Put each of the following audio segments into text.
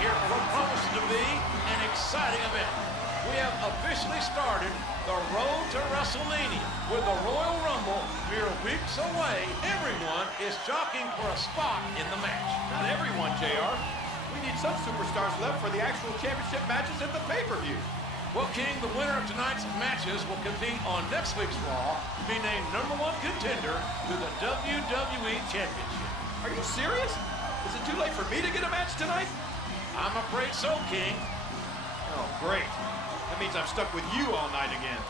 here for what promises to be an exciting event. We have officially started the road to Wrestlemania. With the Royal Rumble mere weeks away, everyone is jockeying for a spot in the match. Not everyone, JR. We need some superstars left for the actual championship matches at the pay-per-view. Well, King, the winner of tonight's matches will compete on next week's Raw to be named #1 contender to the WWE Championship. Are you serious? Is it too late for me to get a match tonight? I'm afraid so, King. Oh, great. That means I'm stuck with you all night again.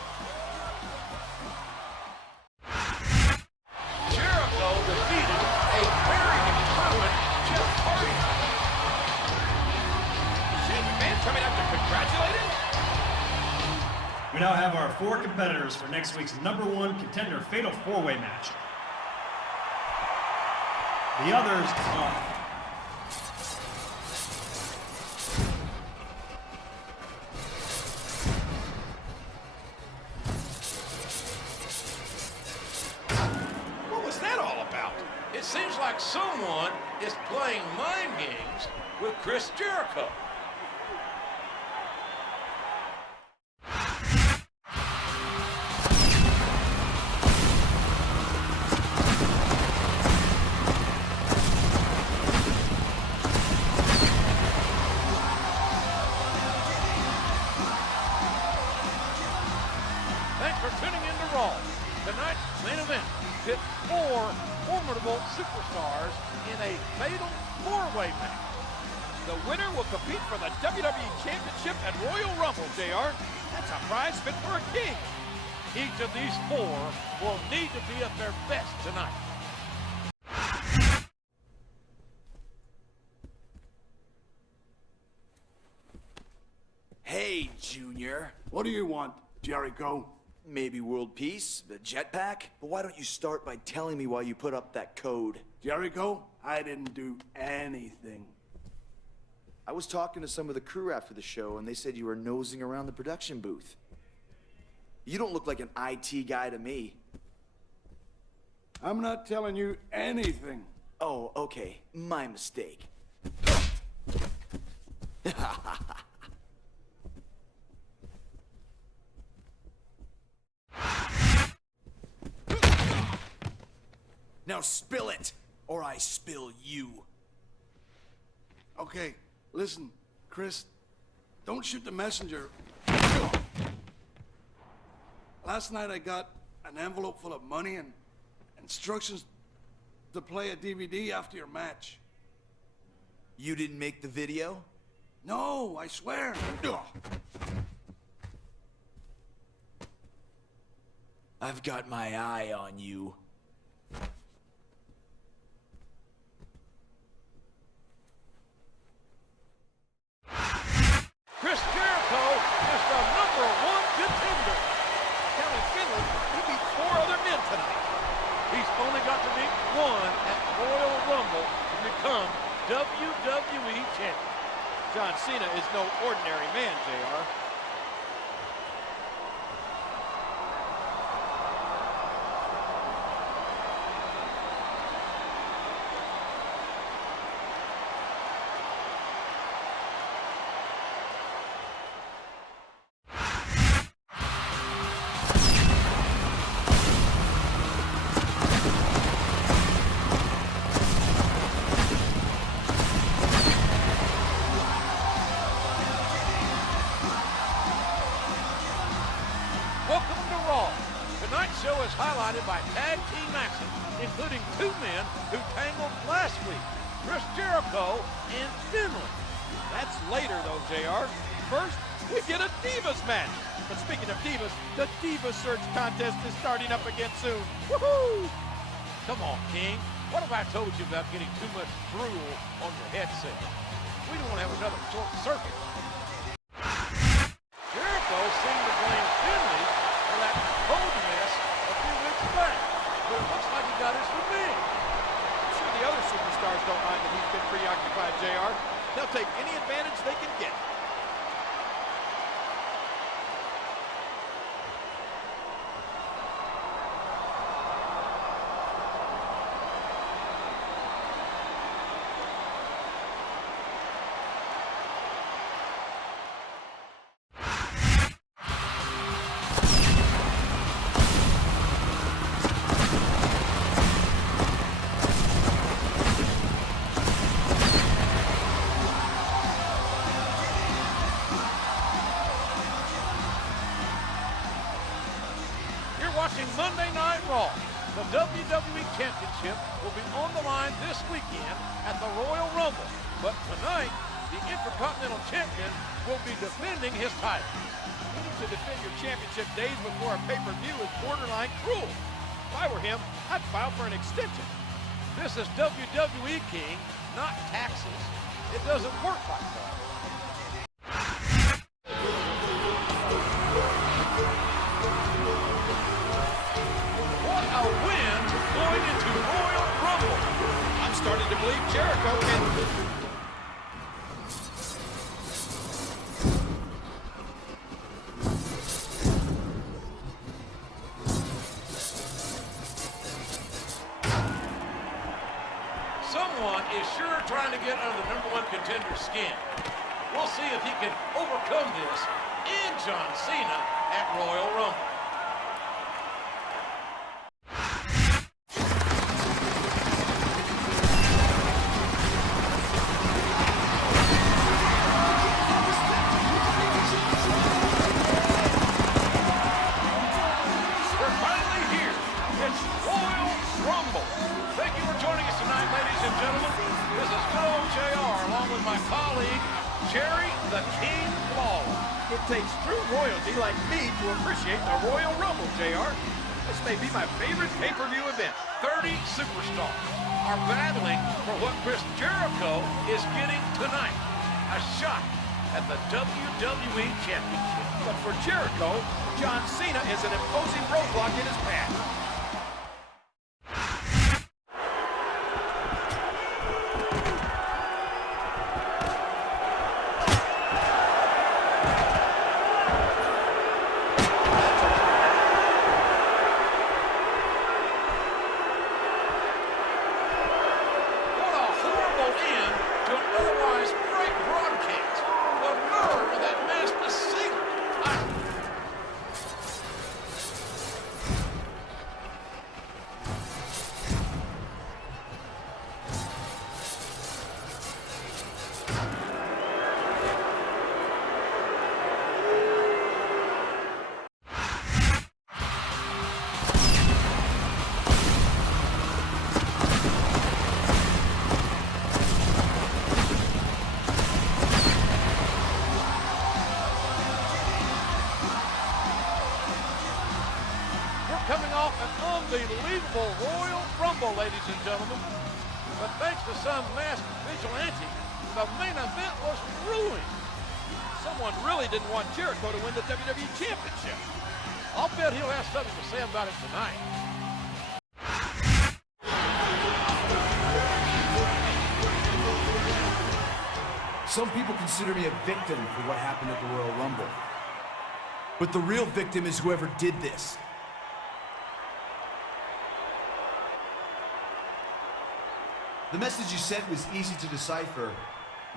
Jericho defeated a very determined Jeff Hardy. Shane McMahon coming out to congratulate him? We now have our 4 competitors for next week's #1 contender fatal 4-way match. The others are... What was that all about? It seems like someone is playing mind games with Chris Jericho. Thanks for tuning in to Raw. Tonight's main event pits 4 formidable superstars in a fatal 4-way match. The winner will compete for the WWE Championship at Royal Rumble, JR. That's a prize fit for a king. Each of these 4 will need to be at their best tonight. Hey, Junior. What do you want, Jericho? Maybe world peace, the jetpack? But why don't you start by telling me why you put up that code? Jericho, I didn't do anything. I was talking to some of the crew after the show, and they said you were nosing around the production booth. You don't look like an IT guy to me. I'm not telling you anything. Oh, okay. My mistake. Now spill it, or I spill you. Okay, listen, Chris, don't shoot the messenger. Last night I got an envelope full of money and instructions to play a DVD after your match. You didn't make the video? No, I swear. I've got my eye on you. Chris Jericho is the #1 contender. Counting Finland, he beat 4 other men tonight. He's only got to beat 1 at Royal Rumble to become WWE Champion. John Cena is no ordinary man, JR. Welcome to Raw. Tonight's show is highlighted by tag team action, including 2 men who tangled last week, Chris Jericho and Finland. That's later, though, JR. First, we get a Divas match. But speaking of Divas, the Diva Search contest is starting up again soon. Woohoo! Come on, King. What have I told you about getting too much drool on your headset? We don't want to have another short circuit. Jericho seemed to blame Finley for that code mess a few weeks back, but it looks like he got his revenge. I'm sure the other superstars don't mind that he's been preoccupied, JR. They'll take any advantage they can get. Championship will be on the line this weekend at the Royal Rumble. But tonight, the Intercontinental Champion will be defending his title. Needing to defend your championship days before a pay-per-view is borderline cruel. If I were him, I'd file for an extension. This is WWE, King, not taxes. It doesn't work like that. What a win going into Royal Rumble. I'm starting to believe Jericho can... Someone is sure trying to get under the #1 contender's skin. We'll see if he can overcome this in John Cena at Royal Rumble. We're finally here. It's Royal Rumble. Thank you for joining us tonight, ladies and gentlemen. This is good old JR, along with my colleague, Jerry the King Lawler. It takes true royalty like me to appreciate the Royal Rumble, JR. This may be my favorite pay-per-view event. 30 superstars are battling for what Chris Jericho is getting tonight. A shot at the WWE Championship. But for Jericho, John Cena is an imposing roadblock in his path. What a horrible end to an otherwise great broadcast. The nerve of that masked secret. We're coming off an unbelievable Royal Rumble, ladies and gentlemen. But thanks to some masked vigilante, the main event was ruined. Someone really didn't want Jericho to win the WWE Championship. I'll bet he'll have something to say about it tonight. Some people consider me a victim for what happened at the Royal Rumble. But the real victim is whoever did this. The message you sent was easy to decipher.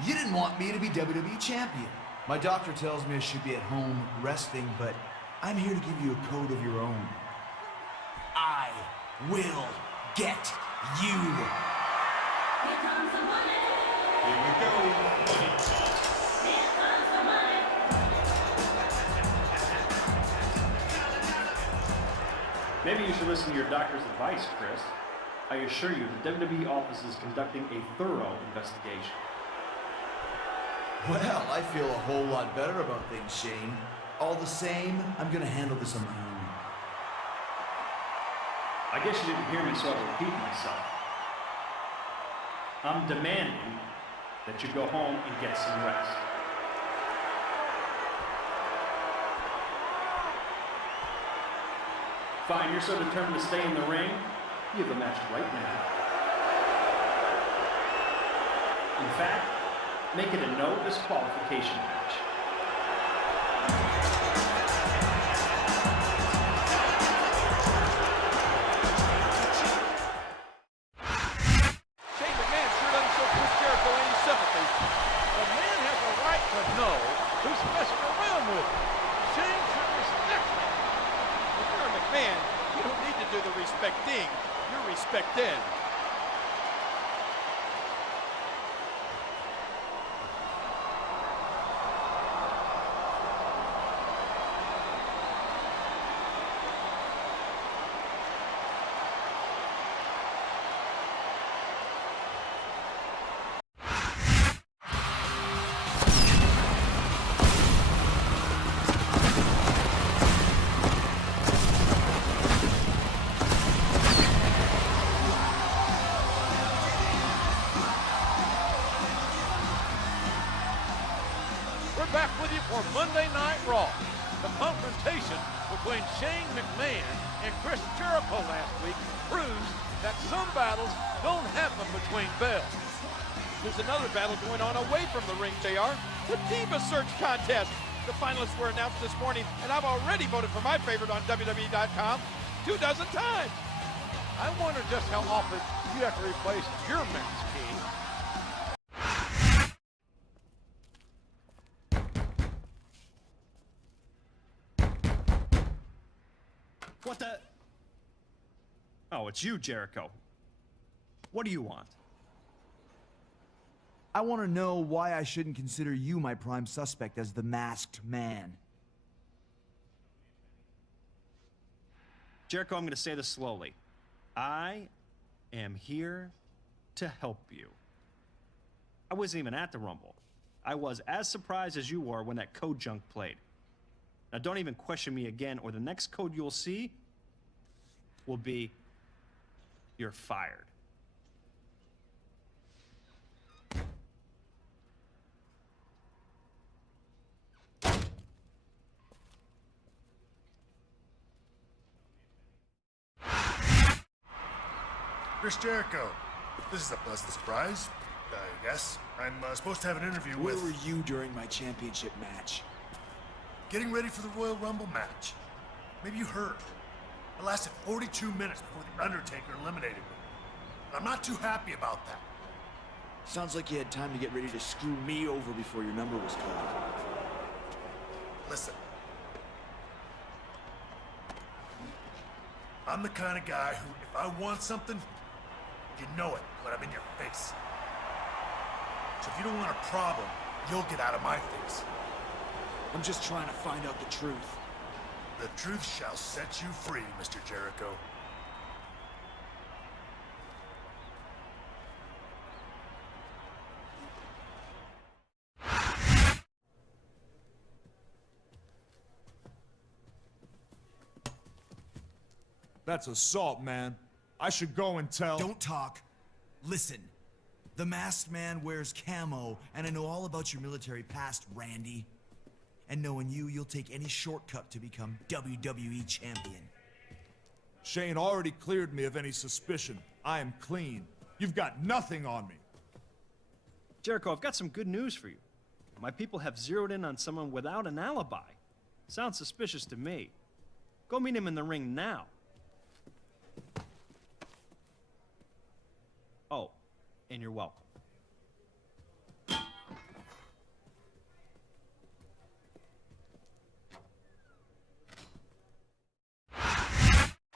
You didn't want me to be WWE champion. My doctor tells me I should be at home resting, but I'm here to give you a code of your own. I will get you. Here comes the money. Here we go. Here comes the money. Maybe you should listen to your doctor's advice, Chris. I assure you, the WWE office is conducting a thorough investigation. Well, I feel a whole lot better about things, Shane. All the same, I'm gonna handle this on my own. I guess you didn't hear me, so I'll repeat myself. I'm demanding that you go home and get some rest. Fine, you're so determined to stay in the ring, you have a match right now. In fact, make it a no disqualification match. Shane McMahon sure doesn't show Chris Jericho any sympathy. The man has a right to know who's messing around with him. Shane should respect him. If you're a McMahon, you don't need to do the respecting. You're respected. you for Monday Night Raw. The confrontation between Shane McMahon and Chris Jericho last week proves that some battles don't happen between bells. There's another battle going on away from the ring, JR. The Diva Search Contest. The finalists were announced this morning, and I've already voted for my favorite on WWE.com 24 times. I wonder just how often you have to replace your match key. What the? Oh, it's you, Jericho. What do you want? I want to know why I shouldn't consider you my prime suspect as the masked man. Jericho, I'm going to say this slowly. I am here to help you. I wasn't even at the Rumble. I was as surprised as you were when that code junk played. Now don't even question me again, or the next code you'll see will be, you're fired. Chris Jericho. This is a pleasant surprise, I guess. I'm supposed to have an interview with... Where were you during my championship match? Getting ready for the Royal Rumble match. Maybe you heard. It lasted 42 minutes before The Undertaker eliminated me. And I'm not too happy about that. Sounds like you had time to get ready to screw me over before your number was called. Listen. I'm the kind of guy who, if I want something, you know it when I'm in your face. So if you don't want a problem, you'll get out of my face. I'm just trying to find out the truth. The truth shall set you free, Mr. Jericho. That's assault, man. I should go and tell... Don't talk. Listen. The masked man wears camo, and I know all about your military past, Randy. And knowing you, you'll take any shortcut to become WWE champion. Shane already cleared me of any suspicion. I am clean. You've got nothing on me. Jericho, I've got some good news for you. My people have zeroed in on someone without an alibi. Sounds suspicious to me. Go meet him in the ring now. Oh, and you're welcome.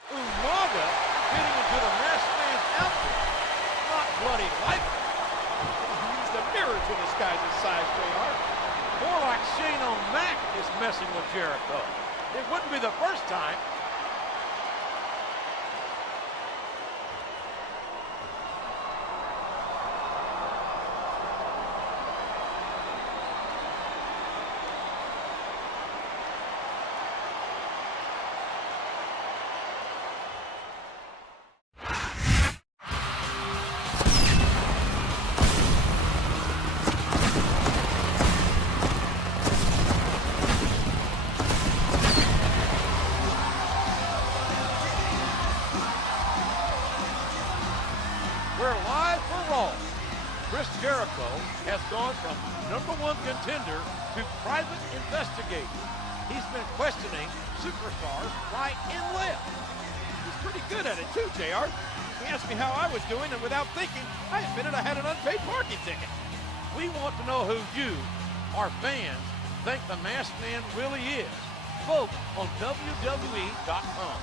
Umaga getting into the masked man's outfit. Not bloody life. He used a mirror to disguise his size, JR. More like Shane O'Mac is messing with Jericho. It wouldn't be the first time. We're live for Raw. Chris Jericho has gone from #1 contender to private investigator. He's been questioning superstars right and left. He's pretty good at it too, JR. He asked me how I was doing, and without thinking, I admitted I had an unpaid parking ticket. We want to know who you, our fans, think the masked man really is. Vote on WWE.com.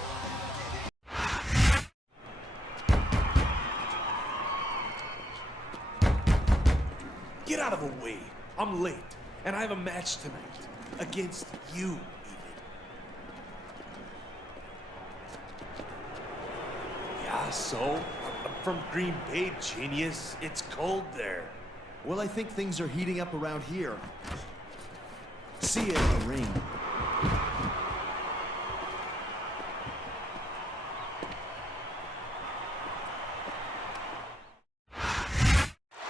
Get out of the way. I'm late, and I have a match tonight. Against you, even. Yeah, so? I'm from Green Bay, genius. It's cold there. Well, I think things are heating up around here. See you in the ring.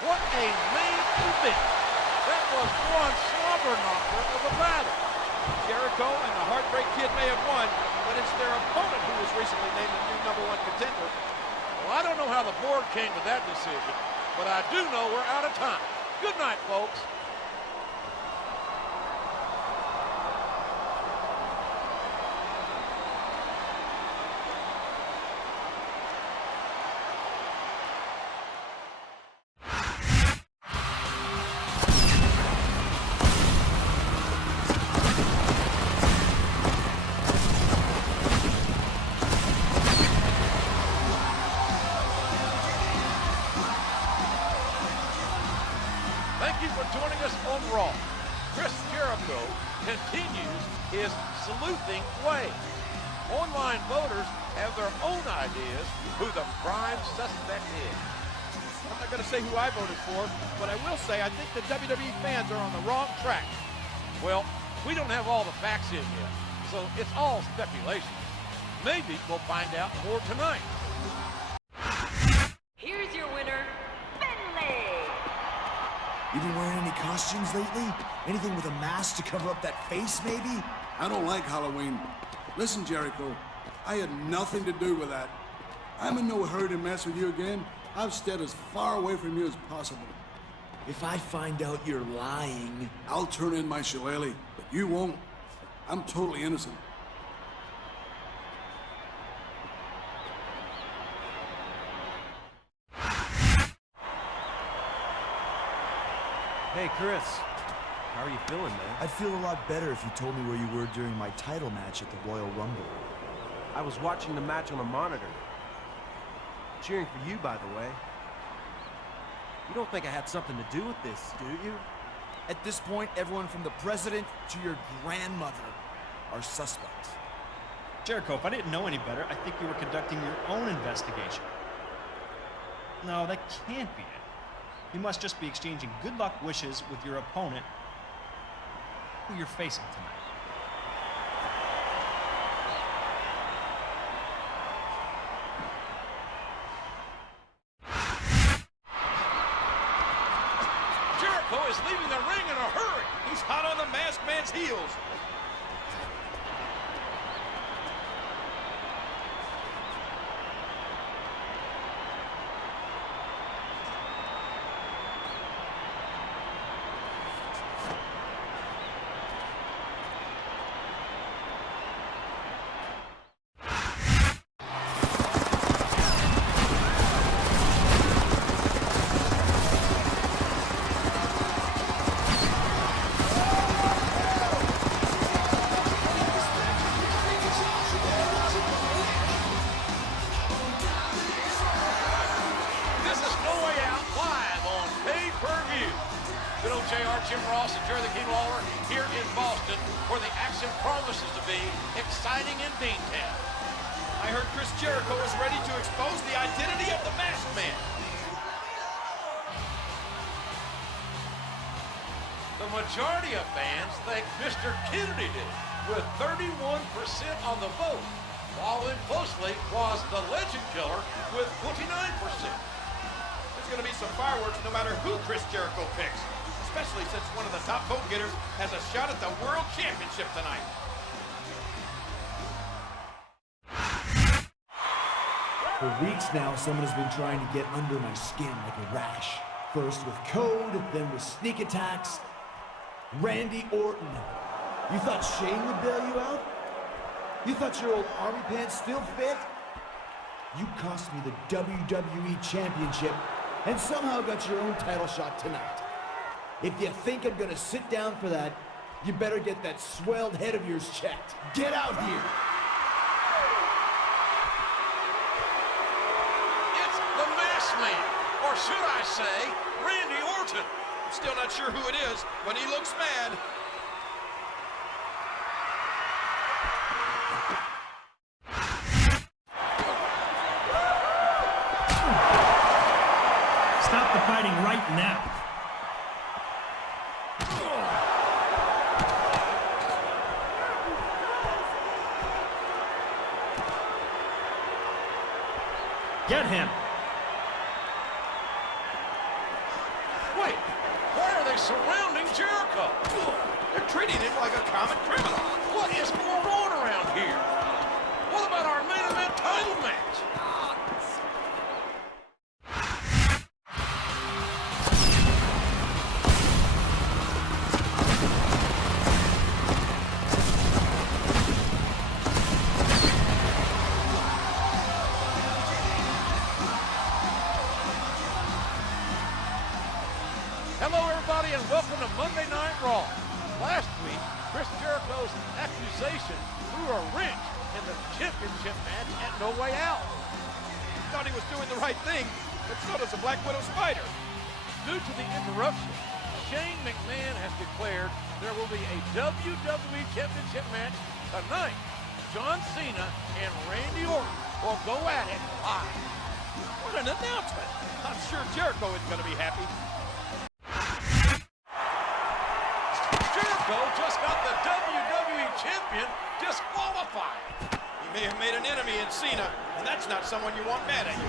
What a main event. That was one juggernaut of a battle. Jericho and the Heartbreak Kid may have won, but it's their opponent who was recently named the new #1 contender. Well, I don't know how the board came to that decision, but I do know we're out of time. Good night, folks. Thank you for joining us on Raw. Chris Jericho continues his sleuthing way. Online voters have their own ideas who the prime suspect is. I'm not going to say who I voted for, but I will say I think the WWE fans are on the wrong track. Well, we don't have all the facts in yet, so it's all speculation. Maybe we'll find out more tonight. Here's your winner, Finlay. You been wearing any costumes lately? Anything with a mask to cover up that face, maybe? I don't like Halloween. Listen, Jericho, I had nothing to do with that. I'm in no hurry to mess with you again. I've stayed as far away from you as possible. If I find out you're lying... I'll turn in my shillelagh, but you won't. I'm totally innocent. Hey, Chris. How are you feeling, man? I'd feel a lot better if you told me where you were during my title match at the Royal Rumble. I was watching the match on a monitor. Cheering for you, by the way. You don't think I had something to do with this, do you? At this point, everyone from the president to your grandmother are suspects. Jericho, if I didn't know any better, I think you were conducting your own investigation. No, that can't be it. You must just be exchanging good luck wishes with your opponent who you're facing tonight. Jericho is leaving the ring in a hurry. He's hot on the masked man's heels. Jim Ross and Jerry the King Lawler here in Boston, where the action promises to be exciting in detail. I heard Chris Jericho is ready to expose the identity of the Masked Man. The majority of fans think Mr. Kennedy did, with 31% on the vote. Following closely was the Legend Killer with 29%. There's going to be some fireworks no matter who Chris Jericho picks, especially since one of the top vote getters has a shot at the World Championship tonight. For weeks now, someone has been trying to get under my skin like a rash. First with code, then with sneak attacks. Randy Orton. You thought Shane would bail you out? You thought your old army pants still fit? You cost me the WWE Championship and somehow got your own title shot tonight. If you think I'm gonna sit down for that, you better get that swelled head of yours checked. Get out here! It's the Masked Man, or should I say, Randy Orton. I'm still not sure who it is, but he looks mad. Stop the fighting right now. Get him. Wait, why are they surrounding Jericho? They're treating him like a common criminal. What is going on around here? What about our main event title match? Hello, everybody, and welcome to Monday Night Raw. Last week, Chris Jericho's accusation threw a wrench in the championship match at No Way Out. Thought he was doing the right thing, but so does a Black Widow spider. Due to the interruption, Shane McMahon has declared there will be a WWE Championship match tonight. John Cena and Randy Orton will go at it live. What an announcement. I'm sure Jericho is going to be happy. Jericho just got the WWE Champion disqualified. He may have made an enemy in Cena, and that's not someone you want mad at you.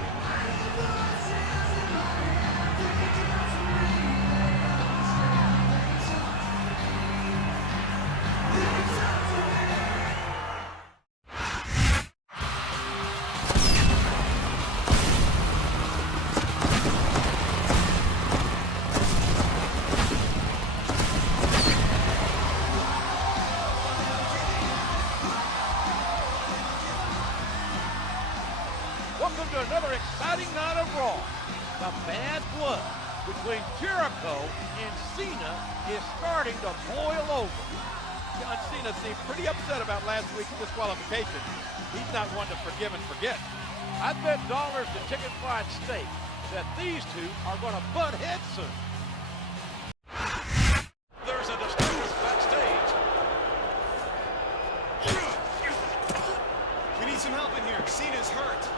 Welcome to another exciting night of Raw. The bad blood between Jericho and Cena is starting to boil over. John Cena seemed pretty upset about last week's disqualification. He's not one to forgive and forget. I bet dollars to chicken fried steak that these two are going to butt heads soon. There's a disturbance backstage. We need some help in here. Cena's hurt.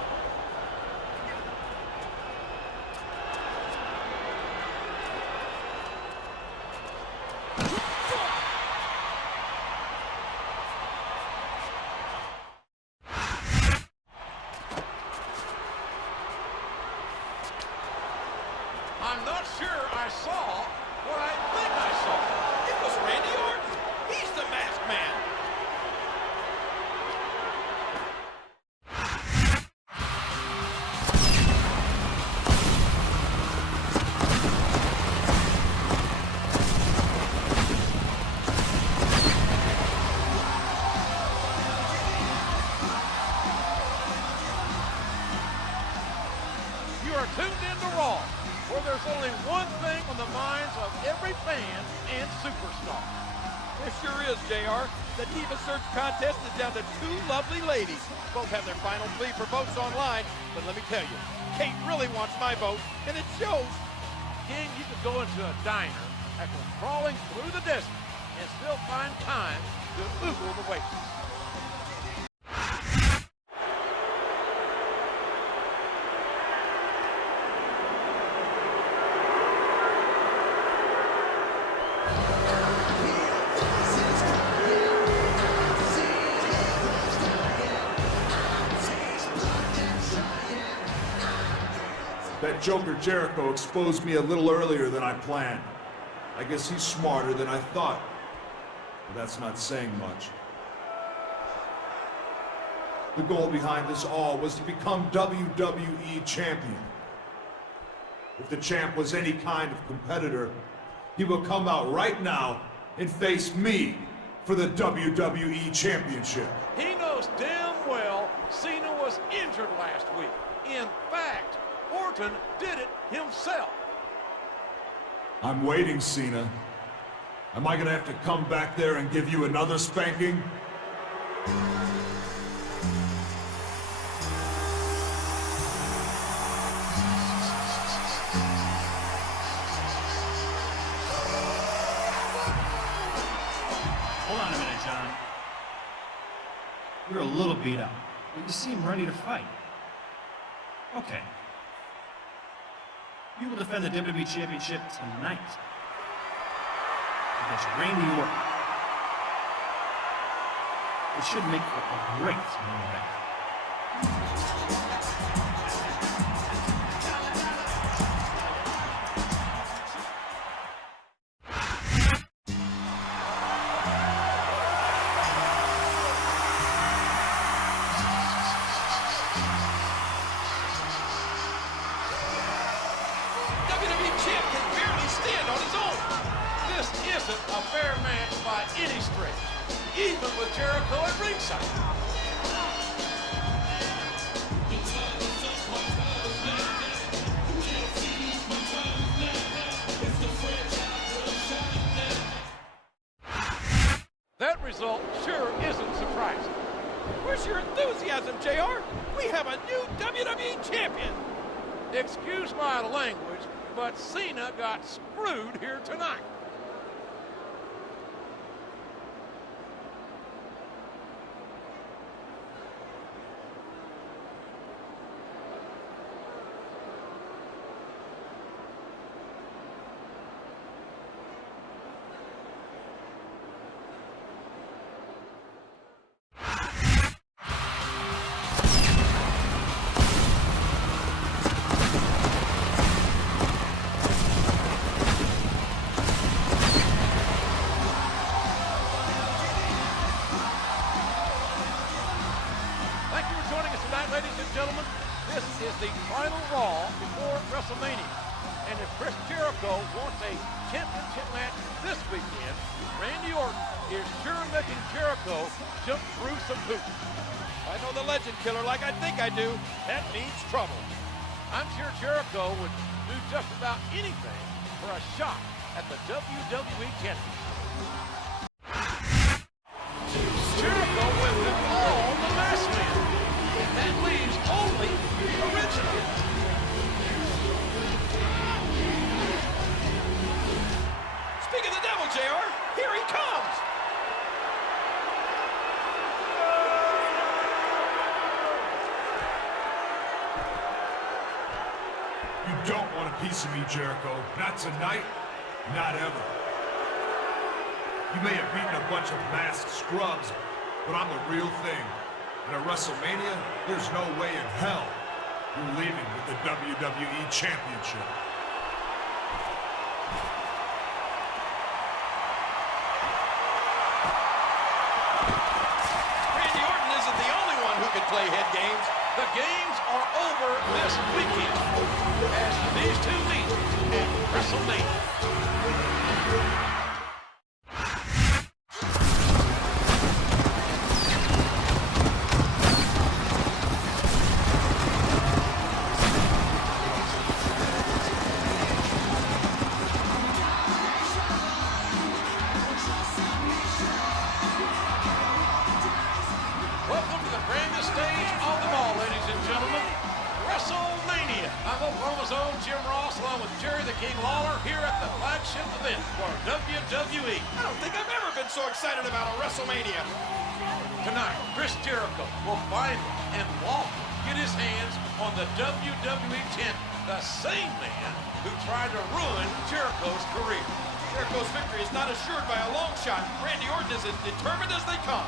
I'm not sure I saw what I think I saw. It was Randy Orton. He's the masked man. You are tuned into Raw, where there's only one thing on the minds of every fan and superstar. There sure is, JR. The Diva Search contest is down to two lovely ladies. Both have their final plea for votes online, but let me tell you, Kate really wants my vote, and it shows. King, you could go into a diner after crawling through the desert and still find time to oogle the waitress. That Joker Jericho exposed me a little earlier than I planned. I guess he's smarter than I thought. But that's not saying much. The goal behind this all was to become WWE Champion. If the champ was any kind of competitor, he will come out right now and face me for the WWE Championship. He knows damn well Cena was injured last week. In fact, Orton did it himself. I'm waiting, Cena. Am I gonna have to come back there and give you another spanking? Hold on a minute, John. You're a little beat up, but you seem ready to fight. Okay. You will defend the WWE Championship tonight against Randy Orton. It should make for a great main event. stand on his own. This isn't a fair match by any stretch, even with Jericho at ringside. That result sure isn't surprising. Where's your enthusiasm, JR? We have a new WWE champion. Excuse my language, but Cena got screwed here tonight. Ladies and gentlemen, this is the final Raw before WrestleMania. And if Chris Jericho wants a championship match this weekend, Randy Orton is sure making Jericho jump through some hoops. I know the legend killer like I think I do. That means trouble. I'm sure Jericho would do just about anything for a shot at the WWE Championship. Jericho with it all the last man. That leaves only the original. Speak of the devil, JR, here he comes. You don't want a piece of me, Jericho. Not tonight, not ever. You may have beaten a bunch of masked scrubs, but I'm the real thing. And at WrestleMania, there's no way in hell you're leaving with the WWE Championship. Randy Orton isn't the only one who can play head games. The games are over this weekend as these two meet at WrestleMania. Welcome to the grandest stage of them all, ladies and gentlemen, WrestleMania. I'm Oklahoma's own Jim Ross, along with Jerry the King Lawler, here at the flagship event for WWE. I don't think I've ever been so excited about a WrestleMania. Tonight, Chris Jericho will finally and lawfully get his hands on the WWE champion, the same man who tried to ruin Jericho's career. Jericho's victory is not assured by a long shot. Randy Orton is as determined as they come.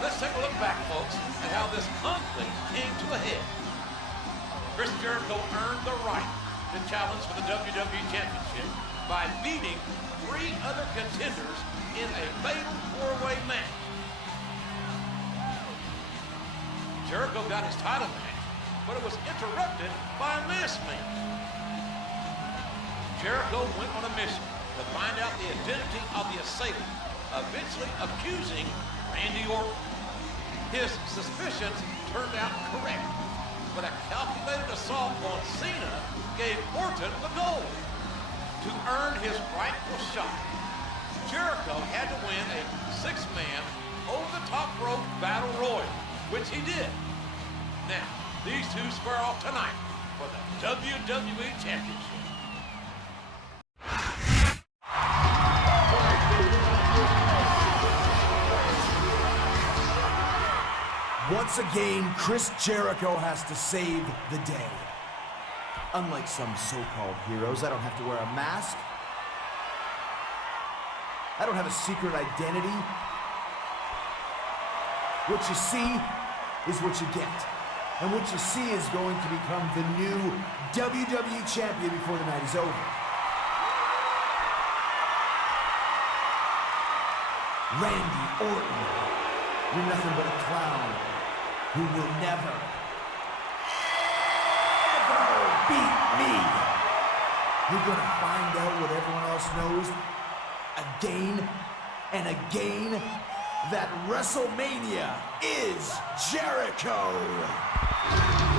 Let's take a look back, folks, at how this conflict came to a head. Chris Jericho earned the right to challenge for the WWE Championship by beating 3 other contenders in a fatal 4-way match. Jericho got his title match, but it was interrupted by a masked man. Jericho went on a mission to find out the identity of the assailant, eventually accusing Randy Orton. His suspicions turned out correct, but a calculated assault on Cena gave Orton the gold. To earn his rightful shot, Jericho had to win a 6-man over-the-top rope battle royal, which he did. Now, these two square off tonight for the WWE Championship. Once again, Chris Jericho has to save the day. Unlike some so-called heroes, I don't have to wear a mask. I don't have a secret identity. What you see is what you get. And what you see is going to become the new WWE champion before the night is over. Randy Orton, you're nothing but a clown who will never, ever beat me. you're gonna find out what everyone else knows again and again, that WrestleMania is Jericho.